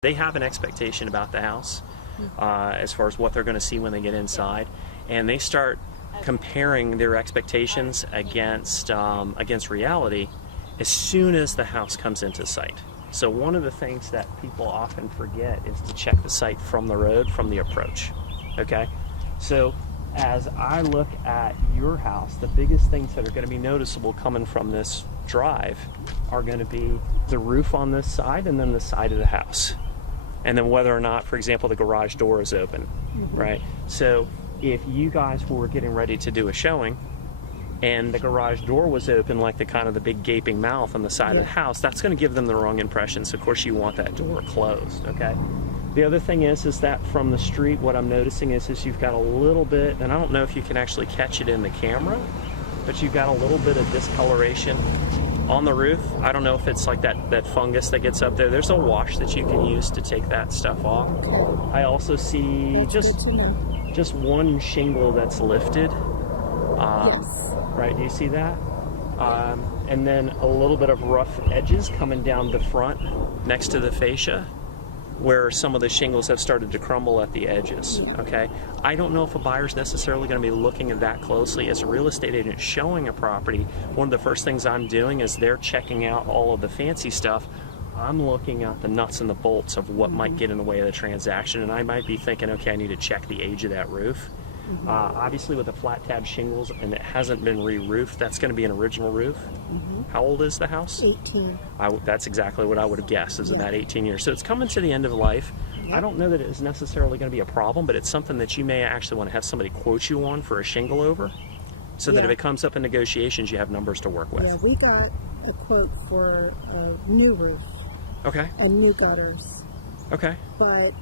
They have an expectation about the house as far as what they're going to see when they get inside, and they start comparing their expectations against reality as soon as the house comes into sight. So one of the things that people often forget is to check the site from the road, from the approach. Okay, so as I look at your house, the biggest things that are going to be noticeable coming from this drive are going to be the roof on this side and then the side of the house. And then whether or not, for example, the garage door is open, right? So if you guys were getting ready to do a showing and the garage door was open, like the kind of the big gaping mouth on the side of the house, that's going to give them the wrong impression. So of course you want that door closed, okay? The other thing is that from the street, what I'm noticing is you've got a little bit, and I don't know if you can actually catch it in the camera, but you've got a little bit of discoloration on the roof. I don't know if it's like that fungus that gets up there. There's a wash that you can use to take that stuff off. I also see just one shingle that's lifted. Yes. Right, do you see that? And then a little bit of rough edges coming down the front next to the fascia, where some of the shingles have started to crumble at the edges, okay? I don't know if a buyer's necessarily going to be looking at that closely. As a real estate agent showing a property, one of the first things I'm doing is they're checking out all of the fancy stuff. I'm looking at the nuts and the bolts of what might get in the way of the transaction, and I might be thinking, okay, I need to check the age of that roof. Obviously with the flat tab shingles and it hasn't been re-roofed, that's going to be an original roof. How old is the house? 18. That's exactly what I would have guessed, is about 18 years. So it's coming to the end of life. I don't know that it is necessarily going to be a problem, but it's something that you may actually want to have somebody quote you on for a shingle over, so that if it comes up in negotiations, you have numbers to work with. Yeah, we got a quote for a new roof. Okay. And new gutters. Okay. But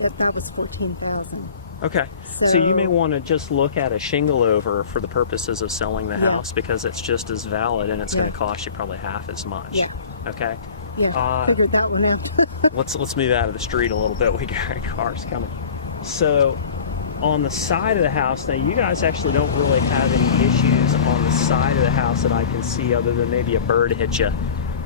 that was $14,000. Okay, so you may want to just look at a shingle over for the purposes of selling the house, because it's just as valid and it's going to cost you probably half as much. Yeah. Okay. Yeah, figured that one out. Let's move out of the street a little bit. We got cars coming. So on the side of the house, now you guys actually don't really have any issues on the side of the house that I can see, other than maybe a bird hit you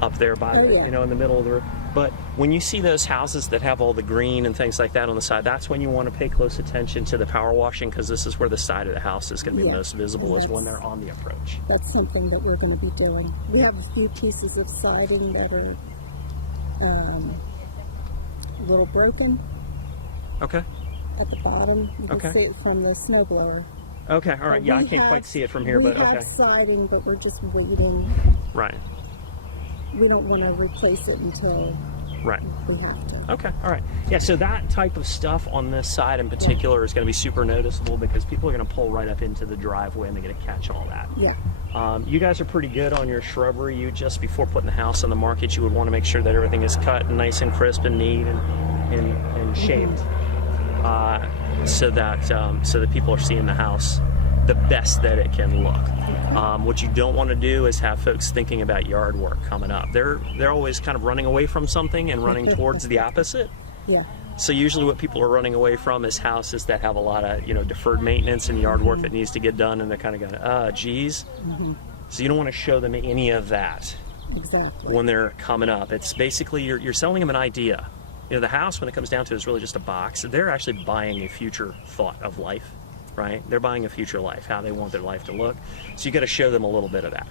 up there by the, in the middle of the roof. But when you see those houses that have all the green and things like that on the side, that's when you want to pay close attention to the power washing, because this is where the side of the house is going to be most visible, is when they're on the approach. That's something that we're going to be doing. We have a few pieces of siding that are a little broken. Okay. At the bottom. You can see it from the snowblower. Okay, all right. Yeah, I can't quite see it from here, but we have siding, but we're just waiting. Right. We don't want to replace it until we have to. Okay, all right. Yeah, so that type of stuff on this side in particular is going to be super noticeable, because people are going to pull right up into the driveway and they're going to catch all that. Yeah. You guys are pretty good on your shrubbery. You just, before putting the house on the market, you would want to make sure that everything is cut and nice and crisp and neat and shaped, so that people are seeing the house the best that it can look. What you don't want to do is have folks thinking about yard work coming up. They're always kind of running away from something and running towards the opposite. Yeah. So usually what people are running away from is houses that have a lot of deferred maintenance and yard work that needs to get done, and they're kind of going, geez. So you don't want to show them any of that when they're coming up. It's basically you're selling them an idea. The house, when it comes down to it, is really just a box. They're actually buying a future thought of life. Right? They're buying a future life, how they want their life to look. So you got to show them a little bit of that.